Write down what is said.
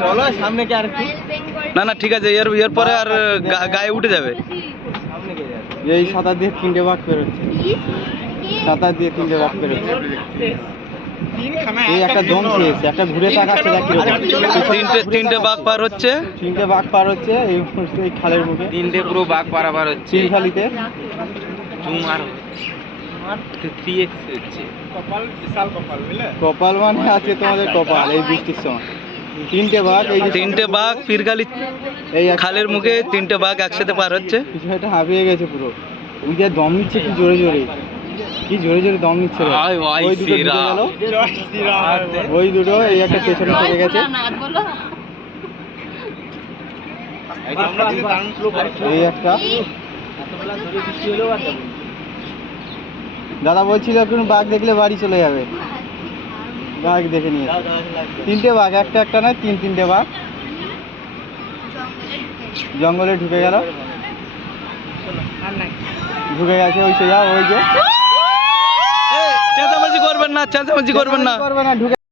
চলো সামনে কি আর না না ঠিক আছে, এর পরে আর গায়ে উঠে যাবে। এই সাঁতার দিয়ে 3টে বাঘ বেরোচ্ছে, সাঁতার দিয়ে 3টে বাঘ বেরোচ্ছে। এই একটা দম খেয়েছে, একটা ঘুরে তাকাচ্ছে, দেখ তিনটে বাঘ পার হচ্ছে, 3টে বাঘ পার হচ্ছে এই খালের মুখে। 3টে পুরো বাঘ পারাবার হচ্ছে চিলখালিতে। জুম আর 3x হচ্ছে। কপাল মানে আছে তোমাদের কপাল এই বৃষ্টির সময়। 3টে বাঘ, এই 3টে বাঘ পীরগালি এই খালের মুখে 3টে বাঘ একসাথে পার হচ্ছে। কিছু একটা হাঁপিয়ে গেছে পুরো। ওই যে দম নিচ্ছে কি জোরে জোরে, কি জোরে জোরে দম নিচ্ছে। ওই দুটো ঢুকে গেল, ওই দুটো, এই একটা পেছনে থেকে গেছে। এই একটা দাদা বলছিল এখন বাঘ দেখলে বাড়ি চলে যাবে, বাঘ দেখে নিয়ে 3টে বাঘ, একটা নয় 3টে বাঘ জঙ্গলে ঢুকে গেল, ঢুকে গেছে। ওই সোজা ওই যে চেঁচামেচি করবেন না, চেঁচামেচি করবেন না। ঢুকে